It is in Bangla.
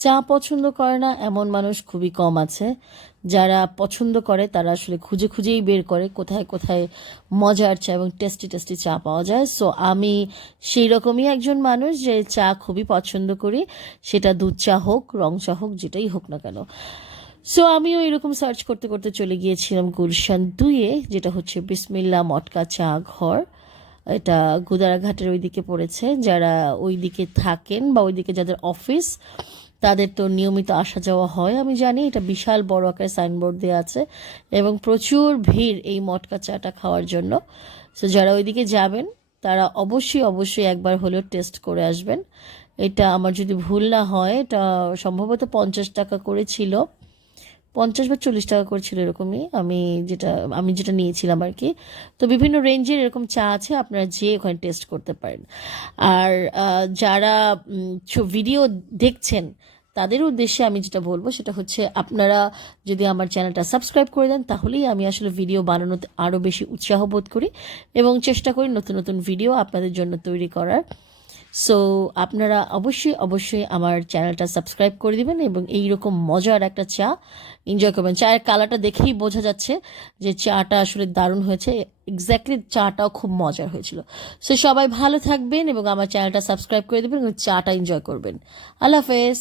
চা পছন্দ করে না, এমন মানুষ খুবই কম আছে। যারা পছন্দ করে, তারা আসলে খুঁজে খুঁজেই বের করে কোথায় কোথায় মজার চা এবং টেস্টি টেস্টি চা পাওয়া যায়। সো আমি সেই রকমই একজন মানুষ যে চা খুবই পছন্দ করি। সেটা দুধ চা হোক, রং চা হোক, যেটাই হোক না কেন। সো আমিও এরকম সার্চ করতে করতে চলে গিয়েছিলাম গুলশান দুয়ে যেটা হচ্ছে বিসমিল্লা মটকা চা ঘর। এটা গুদারাঘাটের ওইদিকে পড়েছে। যারা ওইদিকে থাকেন বা ওইদিকে যাদের অফিস তাদের তো নিয়মিত আসা যাওয়া হয়, আমি জানি। এটা বিশাল বড় আকারে সাইনবোর্ড দেওয়া আছে এবং প্রচুর ভিড় এই মটকা চাটা খাওয়ার জন্য। সো যারা ওইদিকে যাবেন, তারা অবশ্যই অবশ্যই একবার হলেও টেস্ট করে আসবেন। এটা আমার যদি ভুল না হয়, এটা সম্ভবত পঞ্চাশ টাকা করে ছিল। পঞ্চাশ বা চল্লিশ টাকা করেছিল এরকমই। আমি যেটা আমি যেটা নিয়েছিলাম আর কি। তো বিভিন্ন রেঞ্জের এরকম চা আছে, আপনারা যেয়ে ওখানে টেস্ট করতে পারেন। আর যারা ভিডিও দেখছেন, তাদের উদ্দেশ্যে আমি যেটা বলব, সেটা হচ্ছে আপনারা যদি আমার চ্যানেলটা সাবস্ক্রাইব করে দেন, তাহলেই আমি আসলে ভিডিও বানানোতে আরও বেশি উৎসাহ বোধ করি এবং চেষ্টা করি নতুন নতুন ভিডিও আপনাদের জন্য তৈরি করার। সো আপনারা অবশ্যই অবশ্যই আমার চ্যানেলটা সাবস্ক্রাইব করে দিবেন এবং এই রকম মজার একটা চা এনজয় করবেন। চায়ের কালারটা দেখেই বোঝা যাচ্ছে যে চাটা আসলে দারুণ হয়েছে। এক্স্যাক্টলি চাটাও খুব মজার হয়েছিল। সো সবাই ভালো থাকবেন এবং আমার চ্যানেলটা সাবস্ক্রাইব করে দেবেন এবং চাটা এনজয় করবেন। আল্লাহ হাফেজ।